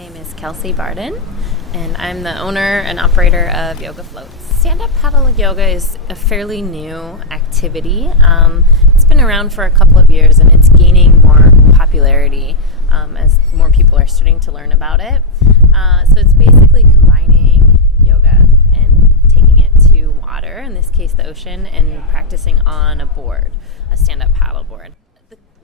name is Kelsey Barden, and I'm the owner and operator of Yoga Floats. Stand-up paddle yoga is a fairly new activity. It's been around for a couple of years, and it's gaining more popularity as more people are starting to learn about it. So it's basically combining yoga and taking it to water, in this case the ocean, and practicing on a board, a stand-up paddle board.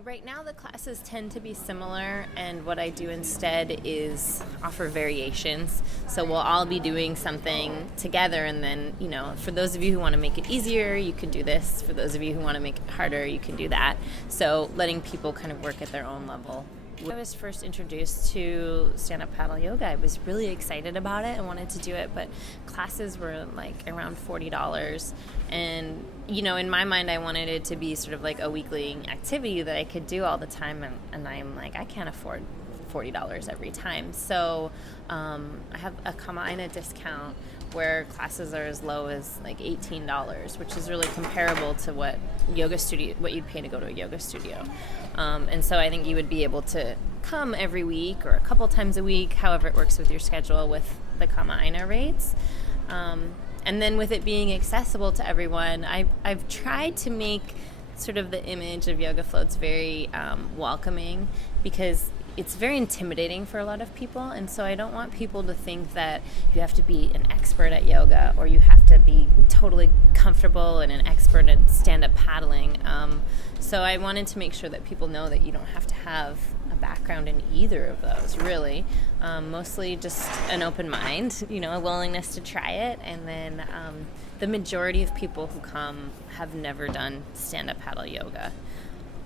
Right now the classes tend to be similar, and what I do instead is offer variations. So we'll all be doing something together, and then, for those of you who want to make it easier, you can do this. For those of you who want to make it harder, you can do that. So letting people kind of work at their own level. When I was first introduced to stand-up paddle yoga, I was really excited about it and wanted to do it, but classes were like around $40. And, in my mind, I wanted it to be sort of like a weekly activity that I could do all the time. And I'm like, I can't afford $40 every time. So I have a Kama discount where classes are as low as like $18, which is really comparable to what you'd pay to go to a yoga studio. And so I think you would be able to come every week or a couple times a week, however it works with your schedule, with the Kama rates. And then with it being accessible to everyone, I've tried to make sort of the image of Yoga Floats very welcoming, because it's very intimidating for a lot of people, and so I don't want people to think that you have to be an expert at yoga or you have to be totally comfortable and an expert at stand-up paddling. So I wanted to make sure that people know that you don't have to have a background in either of those, really. Mostly just an open mind, a willingness to try it, and then the majority of people who come have never done stand-up paddle yoga.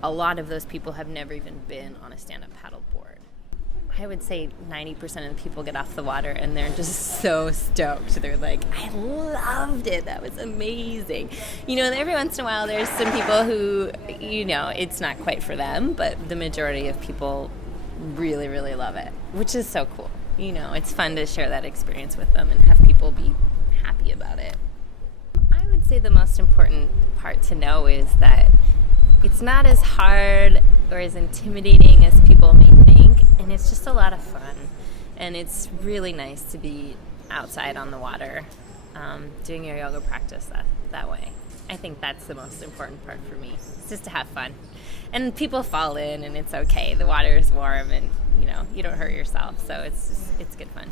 A lot of those people have never even been on a stand-up paddle board. I would say 90% of the people get off the water and they're just so stoked. They're like, I loved it. That was amazing. Every once in a while there's some people who, it's not quite for them, but the majority of people really, really love it, which is so cool. It's fun to share that experience with them and have people be happy about it. I would say the most important part to know is that it's not as hard or as intimidating as people may think, and it's just a lot of fun. And it's really nice to be outside on the water, doing your yoga practice that way. I think that's the most important part for me. It's just to have fun. And people fall in, and it's okay. The water is warm, and you don't hurt yourself, so it's good fun.